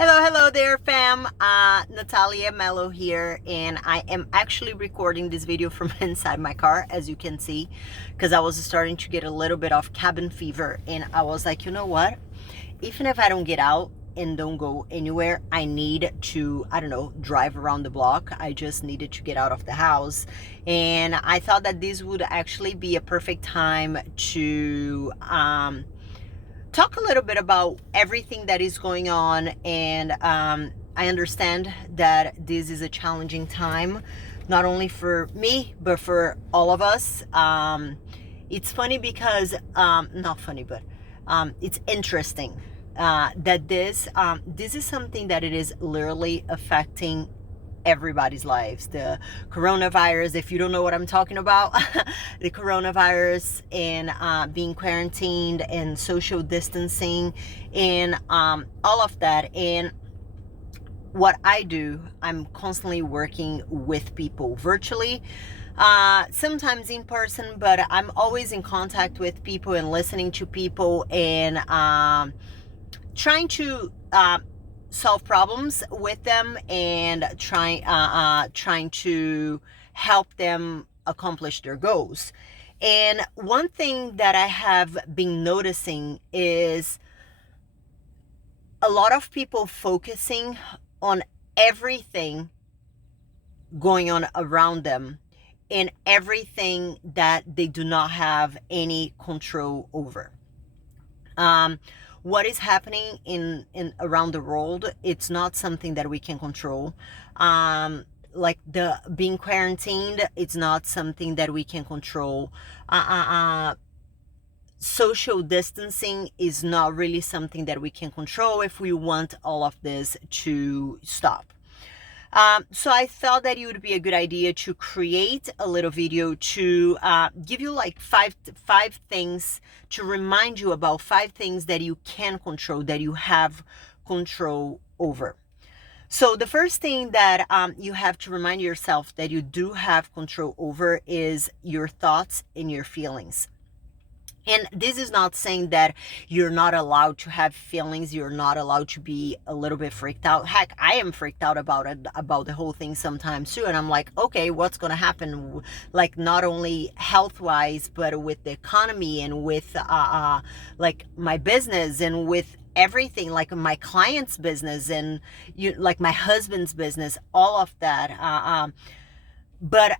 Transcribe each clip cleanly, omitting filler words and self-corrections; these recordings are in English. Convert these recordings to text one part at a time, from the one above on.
Hello there, fam. Natalia Mello here, and I am actually recording this video from inside my car, as you can see, because I was starting to get a little bit of cabin fever, and I was like, you know what? Even if I don't get out and don't go anywhere, I need to, I don't know, drive around the block. I just needed to get out of the house, and I thought that this would actually be a perfect time to talk a little bit about everything that is going on. And I understand that this is a challenging time, not only for me, but for all of us. It's funny because, not funny, but it's interesting that this is something that it is literally affecting everybody's lives. The coronavirus, if you don't know what I'm talking about, the coronavirus and being quarantined and social distancing and all of that. And what I do, I'm constantly working with people virtually, sometimes in person, but I'm always in contact with people and listening to people and trying to solve problems with them and trying to help them accomplish their goals. And one thing that I have been noticing is a lot of people focusing on everything going on around them and everything that they do not have any control over. What is happening in around the world, it's not something that we can control. Like the being quarantined, it's not something that we can control. Social distancing is not really something that we can control if we want all of this to stop. So I thought that it would be a good idea to create a little video to give you like five things, to remind you about 5 things that you can control, that you have control over. So the first thing that you have to remind yourself that you do have control over is your thoughts and your feelings. And this is not saying that you're not allowed to have feelings, you're not allowed to be a little bit freaked out. Heck, I am freaked out about it, about the whole thing sometimes too. And I'm like, okay, what's going to happen? Like not only health-wise, but with the economy and with like my business and with everything, like my client's business and like my husband's business, all of that. But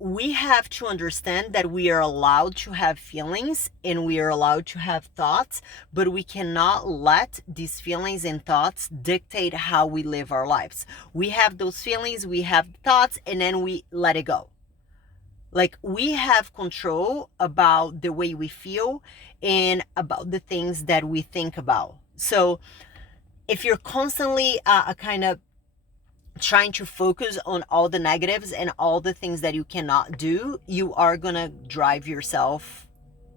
we have to understand that we are allowed to have feelings and we are allowed to have thoughts, but we cannot let these feelings and thoughts dictate how we live our lives. We have those feelings, we have thoughts, and then we let it go. Like we have control about the way we feel and about the things that we think about. So if you're constantly kind of trying to focus on all the negatives and all the things that you cannot do, you are gonna drive yourself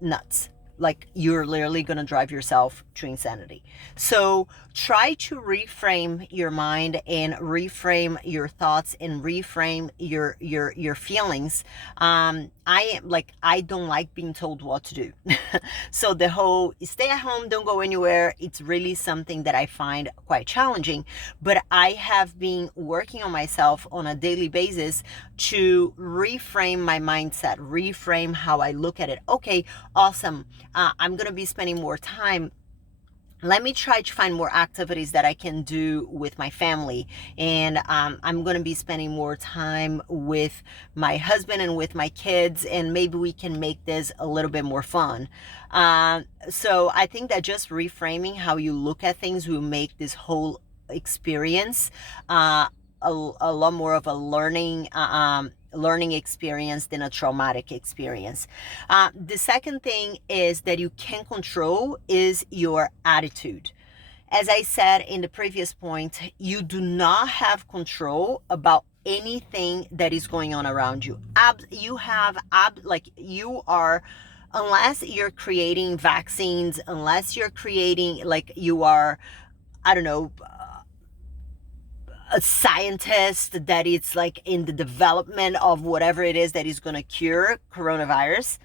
nuts. Like you're literally gonna drive yourself to insanity. So try to reframe your mind and reframe your thoughts and reframe your feelings. I don't like being told what to do. So the whole stay at home, don't go anywhere, it's really something that I find quite challenging. But I have been working on myself on a daily basis to reframe my mindset, reframe how I look at it. Okay, awesome. I'm going to be spending more time. Let me try to find more activities that I can do with my family. And I'm going to be spending more time with my husband and with my kids. And maybe we can make this a little bit more fun. So I think that just reframing how you look at things will make this whole experience a lot more of a learning experience than a traumatic experience. The second thing is that you can control is your attitude. As I said in the previous point, you do not have control about anything that is going on around you. You are, unless you're creating vaccines, unless you're creating, like you are, I don't know, a scientist that it's like in the development of whatever it is that is going to cure coronavirus,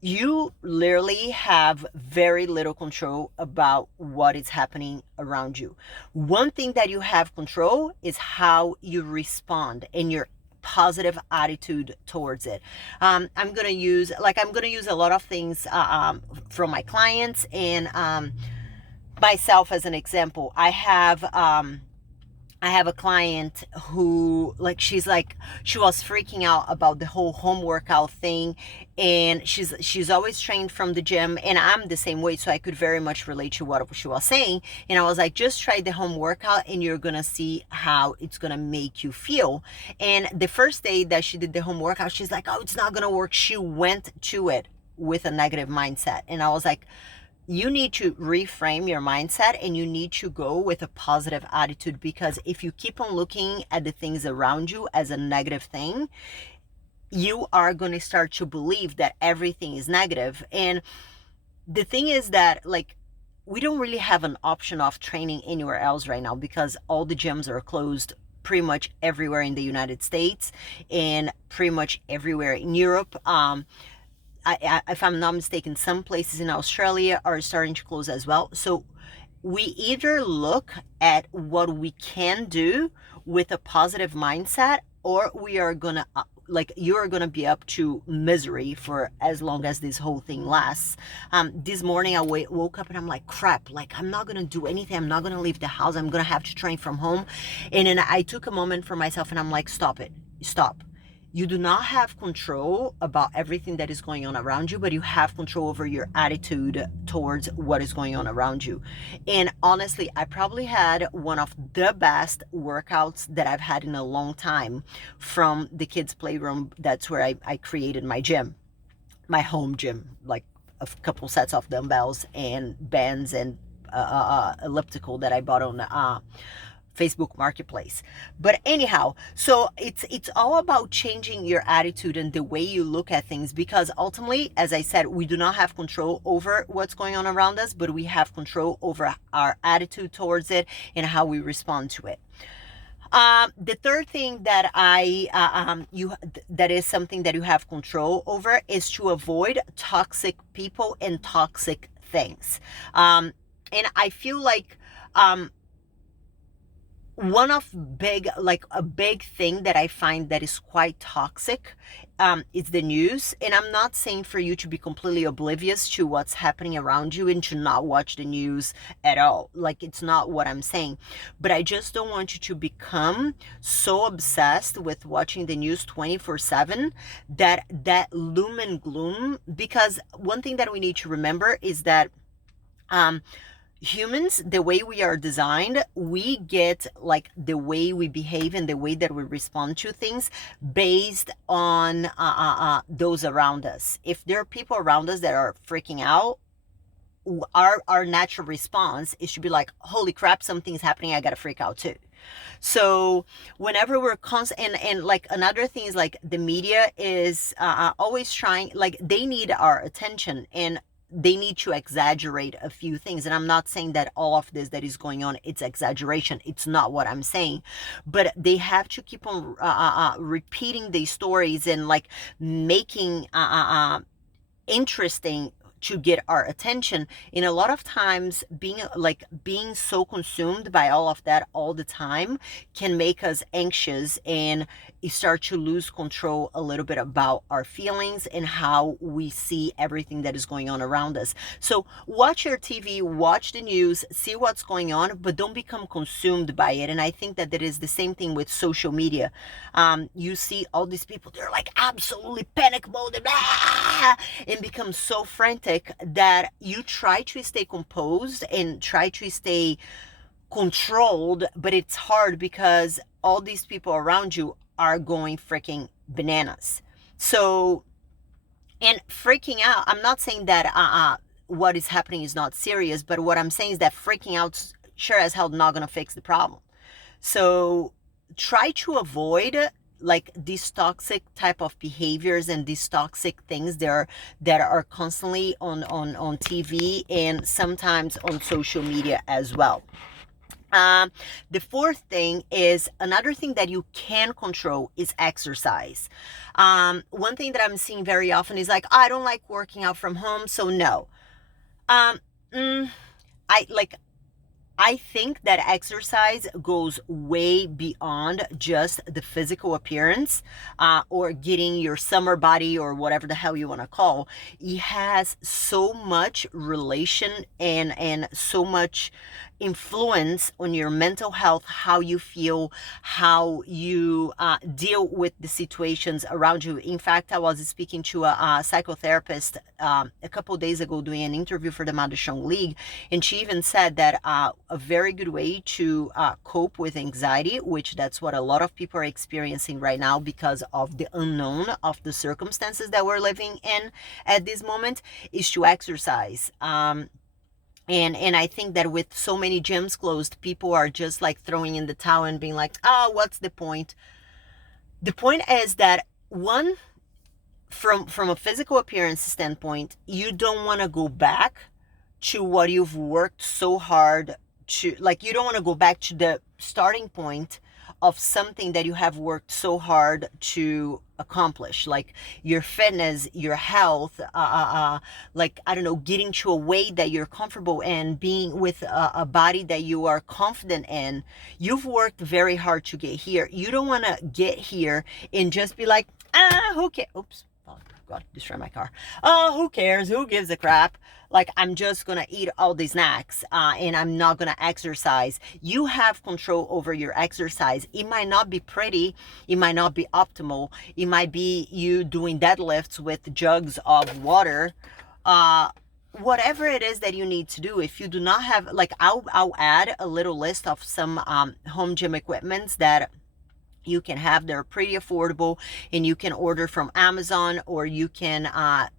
you literally have very little control about what is happening around you. One thing that you have control is how you respond and your positive attitude towards it. I'm gonna use a lot of things from my clients and myself as an example. I have a client who she was freaking out about the whole home workout thing, and she's always trained from the gym, and I'm the same way, so I could very much relate to what she was saying. And I was like, just try the home workout and you're gonna see how it's gonna make you feel. And the first day that she did the home workout, she's like, oh, it's not gonna work. She went to it with a negative mindset, and I was like, you need to reframe your mindset and you need to go with a positive attitude, because if you keep on looking at the things around you as a negative thing, you are going to start to believe that everything is negative. And the thing is that we don't really have an option of training anywhere else right now, because all the gyms are closed pretty much everywhere in the United States and pretty much everywhere in Europe. If I'm not mistaken, some places in Australia are starting to close as well. So we either look at what we can do with a positive mindset, or we are gonna you're gonna be up to misery for as long as this whole thing lasts. This morning I woke up and I'm like, crap, I'm not gonna do anything. I'm not gonna leave the house. I'm gonna have to train from home. And then I took a moment for myself and I'm like, stop. You do not have control about everything that is going on around you, but you have control over your attitude towards what is going on around you. And honestly, I probably had one of the best workouts that I've had in a long time from the kids' playroom. That's where I created my gym, my home gym, like a couple sets of dumbbells and bands and elliptical that I bought on Facebook Marketplace. But anyhow, so it's all about changing your attitude and the way you look at things, because ultimately, as I said, we do not have control over what's going on around us, but we have control over our attitude towards it and how we respond to it. The third thing that that is something that you have control over is to avoid toxic people and toxic things. And I feel like one of a big thing that I find that is quite toxic is the news. And I'm not saying for you to be completely oblivious to what's happening around you and to not watch the news at all. It's not what I'm saying. But I just don't want you to become so obsessed with watching the news 24/7 that loom and gloom. Because one thing that we need to remember is that humans, the way we are designed, we get the way we behave and the way that we respond to things based on those around us. If there are people around us that are freaking out, our natural response is to be like, holy crap, something's happening, I gotta freak out too. So whenever we're and another thing is the media is always trying, they need our attention, and they need to exaggerate a few things. And I'm not saying that all of this that is going on, it's exaggeration. It's not what I'm saying. But they have to keep on repeating these stories and making interesting to get our attention. And a lot of times being so consumed by all of that all the time can make us anxious and start to lose control a little bit about our feelings and how we see everything that is going on around us. So watch your TV, watch the news, see what's going on, but don't become consumed by it. And I think that is the same thing with social media. You see all these people, they're absolutely panic mode and become so frantic that you try to stay composed and try to stay controlled, but it's hard because all these people around you are going freaking bananas. So, and freaking out, I'm not saying that what is happening is not serious, but what I'm saying is that freaking out sure as hell not gonna fix the problem. So try to avoid these toxic type of behaviors and these toxic things that are constantly on TV and sometimes on social media as well. Um, the fourth thing is, another thing that you can control is exercise. One thing that I'm seeing very often is like, I don't like working out from home, so no. Um, mm, I like I think that exercise goes way beyond just the physical appearance, or getting your summer body or whatever the hell you want to call. It has so much relation and so much influence on your mental health, how you feel, how you deal with the situations around you. In fact, I was speaking to a psychotherapist a couple days ago, doing an interview for the Madishong League, and she even said that a very good way to cope with anxiety, which that's what a lot of people are experiencing right now because of the unknown of the circumstances that we're living in at this moment, is to exercise. And I think that with so many gyms closed, people are just like throwing in the towel and being like, oh, what's the point? The point is that, one, from a physical appearance standpoint, you don't want to go back to what you've worked so hard to. Like, you don't want to go back to the starting point of something that you have worked so hard to accomplish, like your fitness, your health, like, I don't know, getting to a weight that you're comfortable in, being with a body that you are confident in. You've worked very hard to get here. You don't want to get here and just be like, who cares? Oops. Oh, God, destroy my car. Oh, who cares? Who gives a crap? Like, I'm just gonna eat all these snacks and I'm not gonna exercise. You have control over your exercise. It might not be pretty, it might not be optimal, it might be you doing deadlifts with jugs of water. Whatever it is that you need to do. If you do not have, like, I'll add a little list of some home gym equipments that you can have. They're pretty affordable, and you can order from Amazon, or you can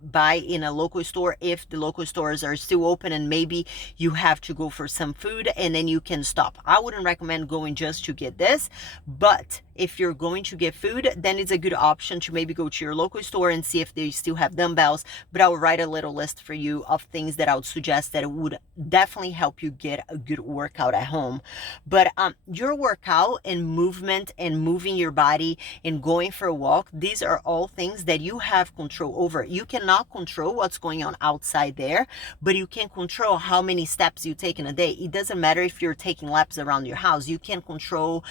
buy in a local store if the local stores are still open and maybe you have to go for some food and then you can stop. I wouldn't recommend going just to get this, but if you're going to get food, then it's a good option to maybe go to your local store and see if they still have dumbbells. But I'll write a little list for you of things that I would suggest that would definitely help you get a good workout at home. But your workout and movement and moving your body and going for a walk, these are all things that you have control over. You cannot control what's going on outside there, but you can control how many steps you take in a day. It doesn't matter if you're taking laps around your house. You can control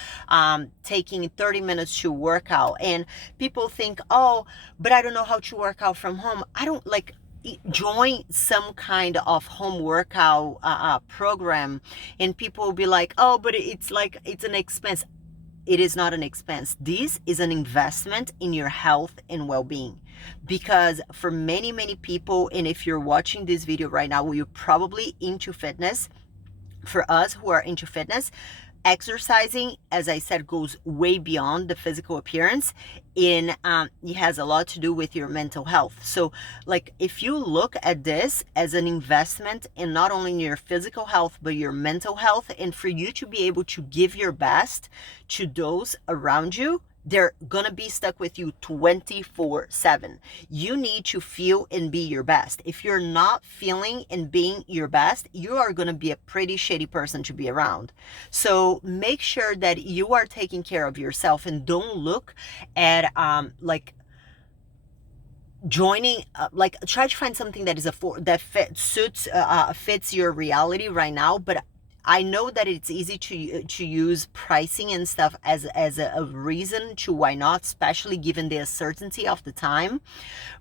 taking 30 minutes to work out. And people think, oh, but I don't know how to work out from home. I don't like, join some kind of home workout program, and people will be like, oh, but it's like, it's an expense. It is not an expense. This is an investment in your health and well-being, because for many, many people, and if you're watching this video right now, you're probably into fitness. For us who are into fitness, exercising, as I said, goes way beyond the physical appearance, and it has a lot to do with your mental health. So, like, if you look at this as an investment in not only your physical health but your mental health, and for you to be able to give your best to those around you, they're gonna be stuck with you 24/7. You need to feel and be your best. If you're not feeling and being your best, you are gonna be a pretty shitty person to be around. So make sure that you are taking care of yourself, and don't look at like joining like, try to find something that is fits your reality right now. But I know that it's easy to use pricing and stuff as a reason to why not, especially given the uncertainty of the time.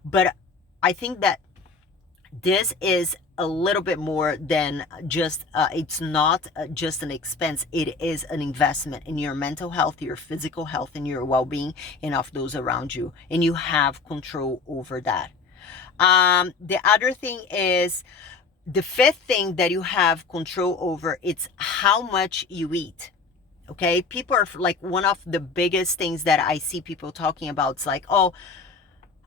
But I think that this is a little bit more than just, it's not just an expense. It is an investment in your mental health, your physical health, and your well-being, and of those around you. And you have control over that. The other thing is, the fifth thing that you have control over, it's how much you eat. Okay, people are like, one of the biggest things that I see people talking about, it's like, oh,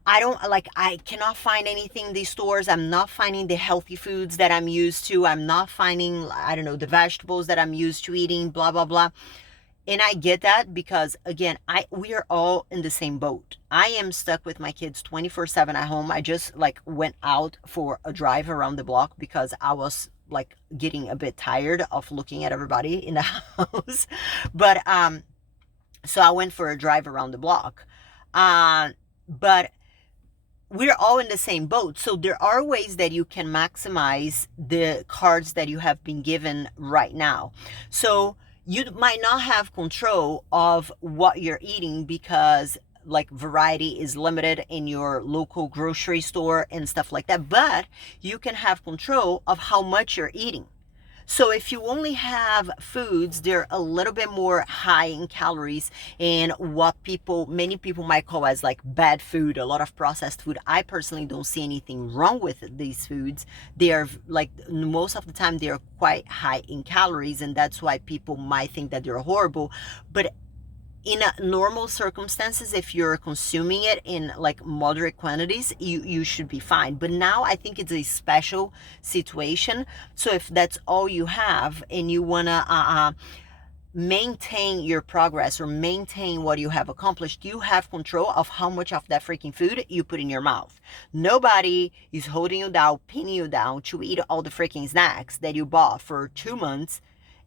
I cannot find anything in these stores. I'm not finding the healthy foods that I'm used to. I'm not finding, I don't know, the vegetables that I'm used to eating, blah, blah, blah. And I get that, because again, we are all in the same boat. I am stuck with my kids 24/7 at home. I just like went out for a drive around the block because I was like getting a bit tired of looking at everybody in the house. But so I went for a drive around the block. But we're all in the same boat. So there are ways that you can maximize the cards that you have been given right now. So you might not have control of what you're eating because like variety is limited in your local grocery store and stuff like that, but you can have control of how much you're eating. So if you only have foods, they're a little bit more high in calories and what many people might call as like bad food, a lot of processed food. I personally don't see anything wrong with these foods. They are like, most of the time they're quite high in calories, and that's why people might think that they're horrible. But in normal circumstances, if you're consuming it in like moderate quantities, you should be fine. But now I think it's a special situation. So if that's all you have and you want to maintain your progress or maintain what you have accomplished, you have control of how much of that freaking food you put in your mouth. Nobody is holding you down, pinning you down to eat all the freaking snacks that you bought for 2 months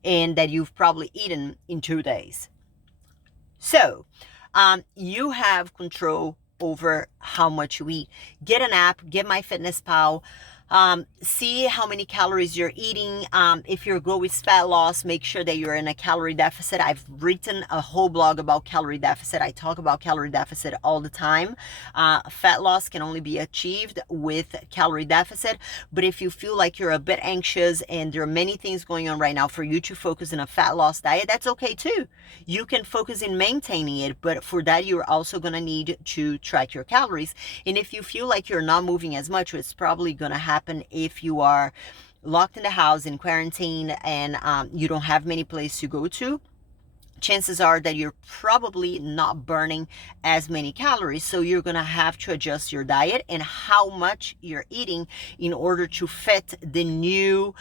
and that you've probably eaten in 2 days. So you have control over how much you eat. Get an app, get MyFitnessPal. See how many calories you're eating. If your goal is fat loss, make sure that you're in a calorie deficit. I've written a whole blog about calorie deficit. I talk about calorie deficit all the time. Fat loss can only be achieved with calorie deficit. But if you feel like you're a bit anxious and there are many things going on right now for you to focus on a fat loss diet, that's okay too. You can focus in maintaining it, but for that, you're also going to need to track your calories. And if you feel like you're not moving as much, it's probably going to happen if you are locked in the house in quarantine and you don't have many places to go to. Chances are that you're probably not burning as many calories. So you're going to have to adjust your diet and how much you're eating in order to fit the new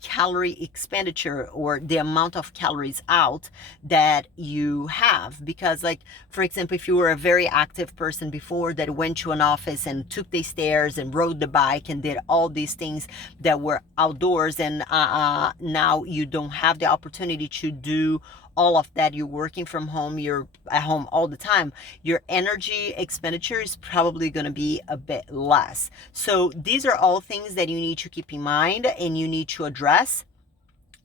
calorie expenditure or the amount of calories out that you have. Because like, for example, if you were a very active person before that went to an office and took the stairs and rode the bike and did all these things that were outdoors, and now you don't have the opportunity to do all of that, you're working from home, you're at home all the time, your energy expenditure is probably going to be a bit less. So these are all things that you need to keep in mind and you need to address.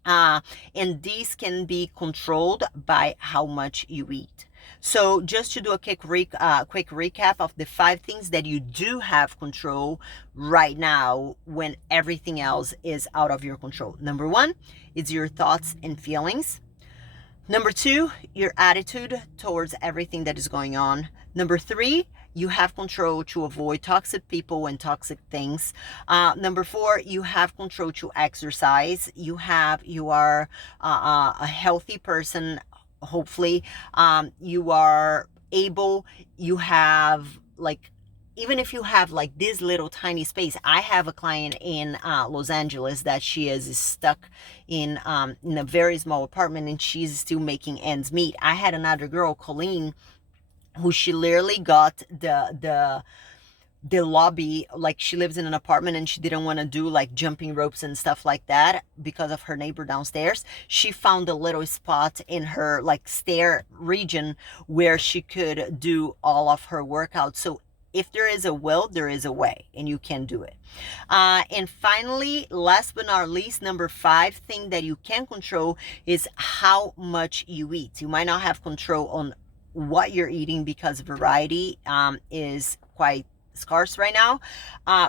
And these can be controlled by how much you eat. So just to do a quick recap of the 5 things that you do have control right now when everything else is out of your control. Number 1 is your thoughts and feelings. Number 2, your attitude towards everything that is going on. Number 3, you have control to avoid toxic people and toxic things. Number 4, you have control to exercise. You are a healthy person, hopefully. You are able, you have like, even if you have like this little tiny space. I have a client in Los Angeles that she is stuck in a very small apartment and she's still making ends meet. I had another girl, Colleen, who she literally got the lobby, like she lives in an apartment and she didn't want to do like jumping ropes and stuff like that because of her neighbor downstairs. She found a little spot in her like stair region where she could do all of her workouts. So if there is a will, there is a way, and you can do it. And finally, last but not least, number 5 thing that you can control is how much you eat. You might not have control on what you're eating because variety is quite scarce right now,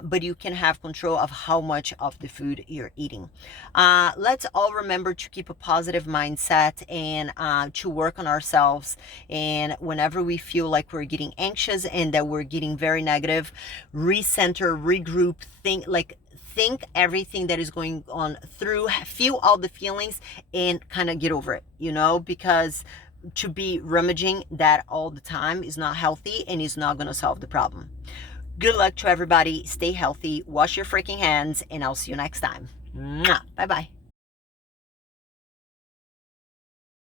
but you can have control of how much of the food you're eating. Let's all remember to keep a positive mindset and to work on ourselves. And whenever we feel like we're getting anxious and that we're getting very negative, recenter, regroup, think everything that is going on through, feel all the feelings and kind of get over it, because to be rummaging that all the time is not healthy and is not going to solve the problem. Good luck to everybody. Stay healthy. Wash your freaking hands, and I'll see you next time. Bye-bye.